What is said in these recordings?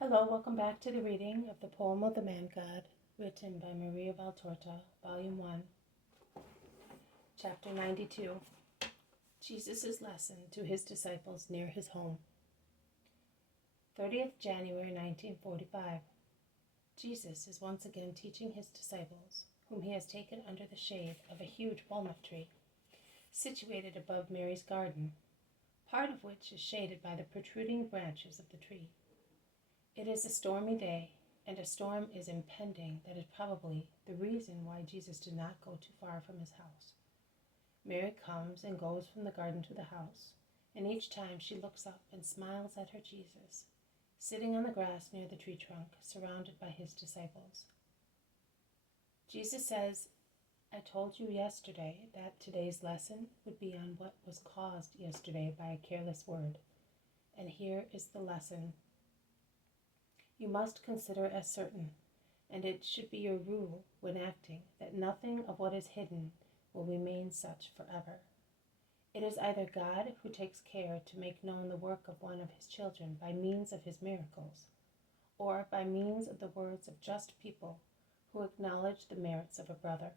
Hello, welcome back to the reading of the poem of the Man God, written by Maria Valtorta, Volume 1, Chapter 92. Jesus' Lesson to His Disciples Near His Home. 30th January 1945. Jesus is once again teaching His disciples, whom He has taken under the shade of a huge walnut tree, situated above Mary's garden, part of which is shaded by the protruding branches of the tree. It is a stormy day, and a storm is impending that is probably the reason why Jesus did not go too far from his house. Mary comes and goes from the garden to the house, and each time she looks up and smiles at her Jesus, sitting on the grass near the tree trunk, surrounded by his disciples. Jesus says, "I told you yesterday that today's lesson would be on what was caused yesterday by a careless word, and here is the lesson. You must consider as certain, and it should be your rule when acting, that nothing of what is hidden will remain such forever. It is either God who takes care to make known the work of one of his children by means of his miracles, or by means of the words of just people who acknowledge the merits of a brother.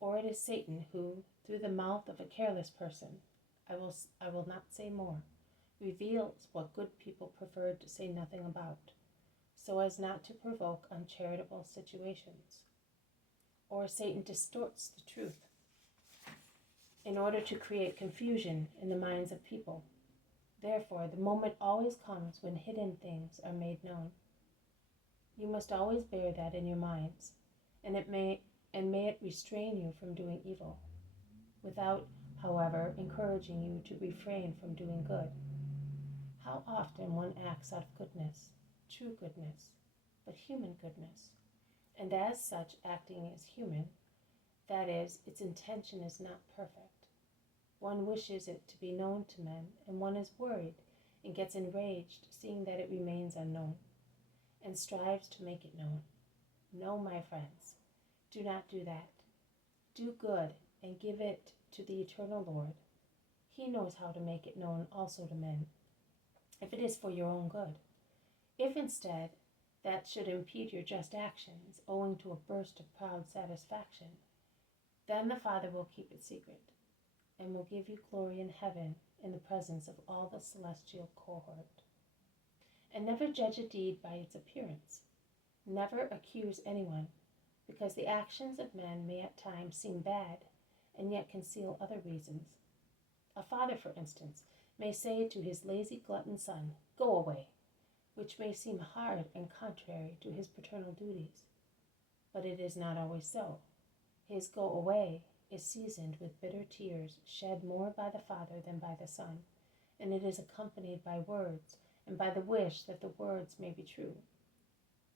Or it is Satan who, through the mouth of a careless person, I will not say more, reveals what good people preferred to say nothing about, so as not to provoke uncharitable situations. Or Satan distorts the truth in order to create confusion in the minds of people. Therefore, the moment always comes when hidden things are made known. You must always bear that in your minds, and may it restrain you from doing evil, without, however, encouraging you to refrain from doing good. How often one acts out of goodness, true goodness, but human goodness, and as such acting is human, that is, its intention is not perfect. One wishes it to be known to men, and one is worried and gets enraged seeing that it remains unknown, and strives to make it known. No, my friends, do not do that. Do good and give it to the eternal Lord. He knows how to make it known also to men, if it is for your own good. If instead that should impede your just actions, owing to a burst of proud satisfaction, then the Father will keep it secret, and will give you glory in heaven in the presence of all the celestial cohort. And never judge a deed by its appearance. Never accuse anyone, because the actions of men may at times seem bad, and yet conceal other reasons. A father, for instance, may say to his lazy glutton son, "Go away," which may seem hard and contrary to his paternal duties. But it is not always so. His "go away" is seasoned with bitter tears shed more by the father than by the son, and it is accompanied by words, and by the wish that the words may be true.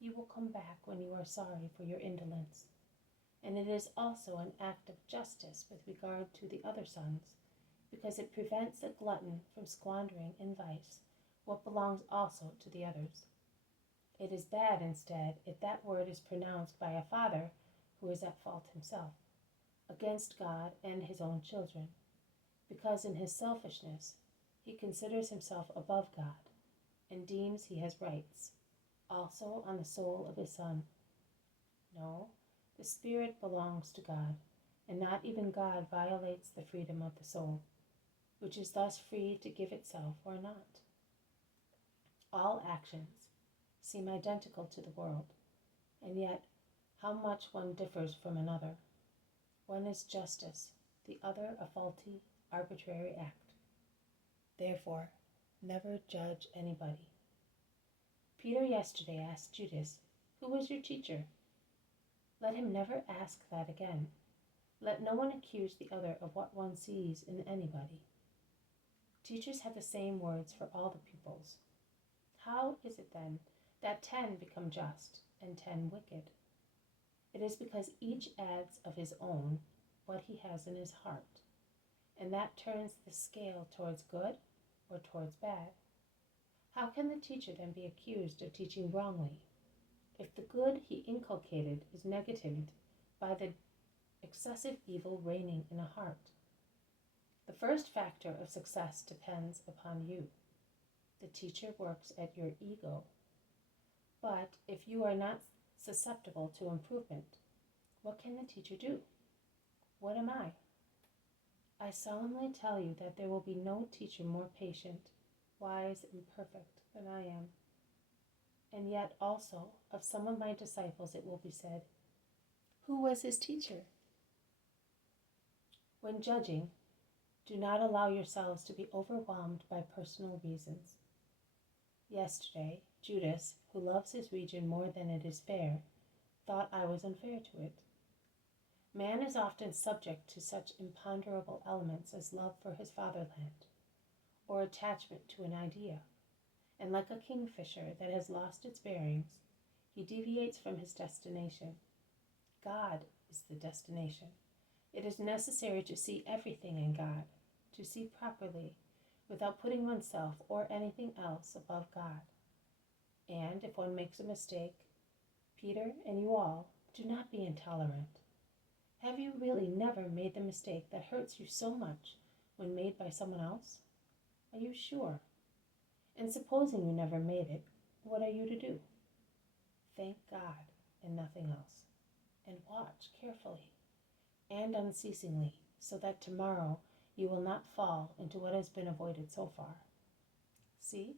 You will come back when you are sorry for your indolence. And it is also an act of justice with regard to the other sons, because it prevents a glutton from squandering in vice what belongs also to the others. It is bad, instead, if that word is pronounced by a father who is at fault himself, against God and his own children, because in his selfishness he considers himself above God, and deems he has rights, also on the soul of his son. No, the spirit belongs to God, and not even God violates the freedom of the soul, which is thus free to give itself or not. All actions seem identical to the world, and yet how much one differs from another. One is justice, the other a faulty, arbitrary act. Therefore, never judge anybody. Peter yesterday asked Judas, "Who was your teacher?" Let him never ask that again. Let no one accuse the other of what one sees in anybody. Teachers have the same words for all the pupils. How is it then that 10 become just and 10 wicked? It is because each adds of his own what he has in his heart, and that turns the scale towards good or towards bad. How can the teacher then be accused of teaching wrongly, if the good he inculcated is negatived by the excessive evil reigning in a heart? The first factor of success depends upon you. The teacher works at your ego But if you are not susceptible to improvement, what can the teacher do? What am I? I solemnly tell you that there will be no teacher more patient, wise, and perfect than I am. And yet also of some of my disciples it will be said, who was his teacher? When judging, do not allow yourselves to be overwhelmed by personal reasons. Yesterday, Judas, who loves his region more than it is fair, thought I was unfair to it. Man is often subject to such imponderable elements as love for his fatherland, or attachment to an idea, and like a kingfisher that has lost its bearings, he deviates from his destination. God is the destination. It is necessary to see everything in God, to see properly, without putting oneself or anything else above God. And if one makes a mistake, Peter and you all, do not be intolerant. Have you really never made the mistake that hurts you so much when made by someone else? Are you sure? And supposing you never made it, what are you to do? Thank God and nothing else, and watch carefully and unceasingly, so that tomorrow you will not fall into what has been avoided so far. See,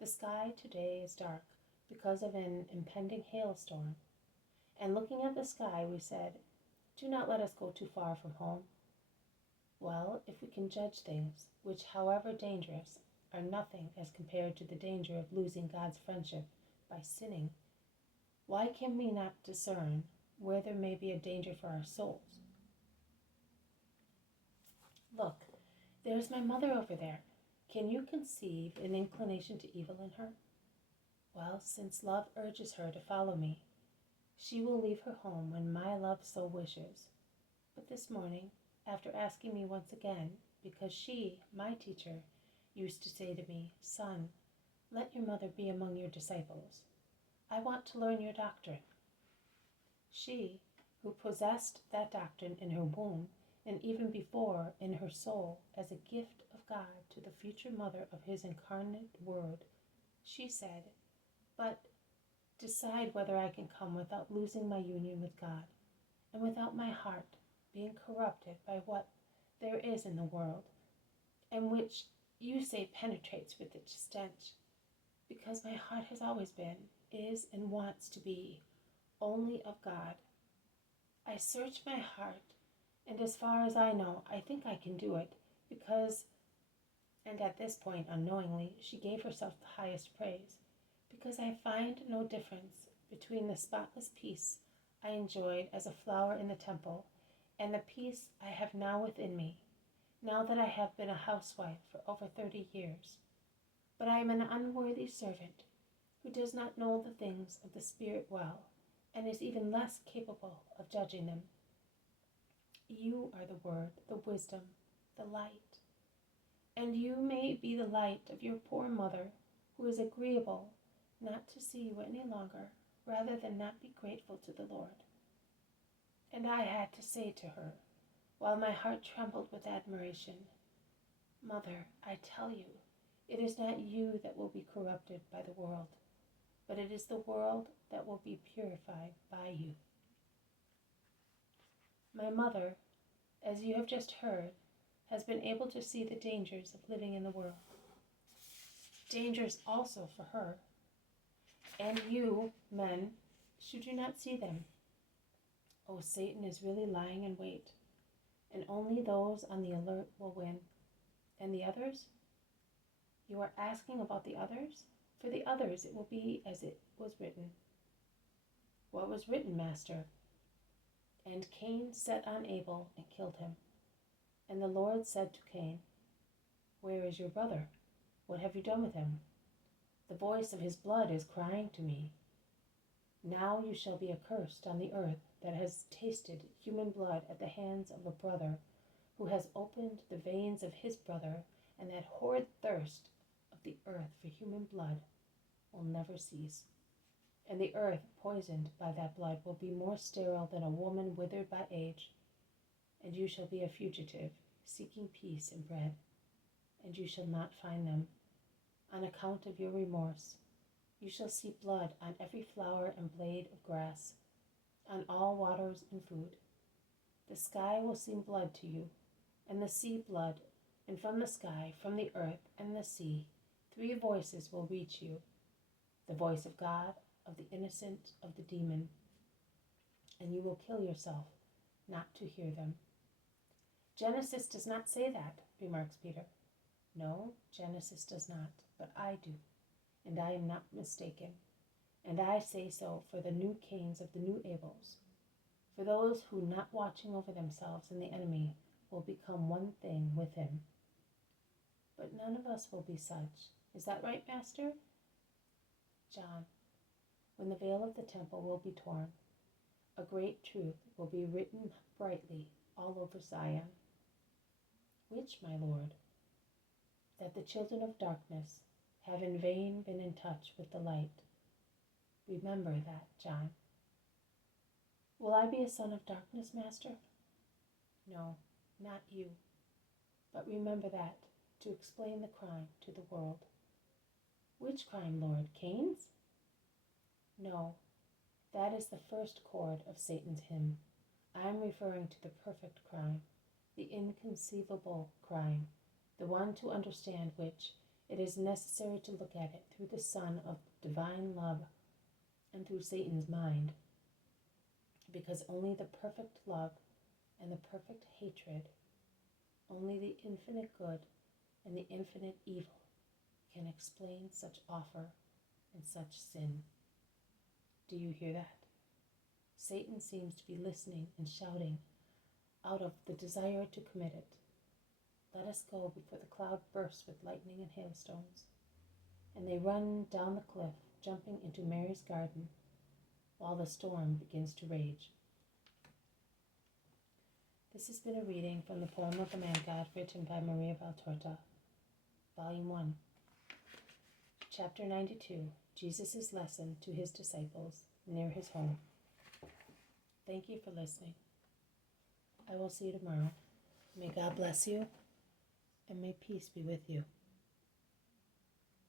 the sky today is dark because of an impending hailstorm, and looking at the sky we said, do not let us go too far from home. Well, if we can judge things, which however dangerous, are nothing as compared to the danger of losing God's friendship by sinning, why can we not discern where there may be a danger for our souls? Look, there is my mother over there. Can you conceive an inclination to evil in her? Well, since love urges her to follow me, she will leave her home when my love so wishes. But this morning, after asking me once again, because she, my teacher, used to say to me, son, let your mother be among your disciples. I want to learn your doctrine. She, who possessed that doctrine in her womb, and even before in her soul, as a gift of God to the future mother of his incarnate Word, she said, but decide whether I can come without losing my union with God, and without my heart being corrupted by what there is in the world, and which you say penetrates with its stench, because my heart has always been, is, and wants to be only of God. I search my heart, and as far as I know, I think I can do it, because, and at this point unknowingly, she gave herself the highest praise, because I find no difference between the spotless peace I enjoyed as a flower in the temple and the peace I have now within me, now that I have been a housewife for over 30 years. But I am an unworthy servant who does not know the things of the Spirit well, and is even less capable of judging them. You are the Word, the wisdom, the light, and you may be the light of your poor mother, who is agreeable not to see you any longer, rather than not be grateful to the Lord. And I had to say to her, while my heart trembled with admiration, Mother, I tell you, it is not you that will be corrupted by the world, but it is the world that will be purified by you. My mother, as you have just heard, has been able to see the dangers of living in the world. Dangers also for her. And you, men, should you not see them? Oh, Satan is really lying in wait, and only those on the alert will win. And the others? You are asking about the others? For the others it will be as it was written. What was written, Master? And Cain set on Abel and killed him. And the Lord said to Cain, where is your brother? What have you done with him? The voice of his blood is crying to me. Now you shall be accursed on the earth that has tasted human blood at the hands of a brother who has opened the veins of his brother, and that horrid thirst of the earth for human blood will never cease. And the earth poisoned by that blood will be more sterile than a woman withered by age. And you shall be a fugitive, seeking peace and bread, and you shall not find them, on account of your remorse. You shall see blood on every flower and blade of grass, on all waters and food. The sky will seem blood to you, and the sea blood, and from the sky, from the earth, and the sea, 3 voices will reach you, the voice of God, of the innocent, of the demon, and you will kill yourself not to hear them. Genesis does not say that, remarks Peter. No, Genesis does not, but I do, and I am not mistaken. And I say so for the new Cains of the new Abels, for those who, not watching over themselves and the enemy, will become one thing with him. But none of us will be such. Is that right, Master? John, when the veil of the temple will be torn, a great truth will be written brightly all over Zion. Which, my Lord? That the children of darkness have in vain been in touch with the light. Remember that, John. Will I be a son of darkness, Master? No, not you. But remember that, to explain the crime to the world. Which crime, Lord? Cain's? No, that is the first chord of Satan's hymn. I am referring to the perfect crime, the inconceivable crime, the one to understand which it is necessary to look at it through the sun of divine love and through Satan's mind, because only the perfect love and the perfect hatred, only the infinite good and the infinite evil can explain such offer and such sin. Do you hear that? Satan seems to be listening and shouting out of the desire to commit it. Let us go before the cloud bursts with lightning and hailstones. And they run down the cliff, jumping into Mary's garden, while the storm begins to rage. This has been a reading from the poem of the Man God, written by Maria Valtorta, Volume 1, Chapter 92, Jesus' Lesson to His Disciples near His home. Thank you for listening. I will see you tomorrow. May God bless you, and may peace be with you.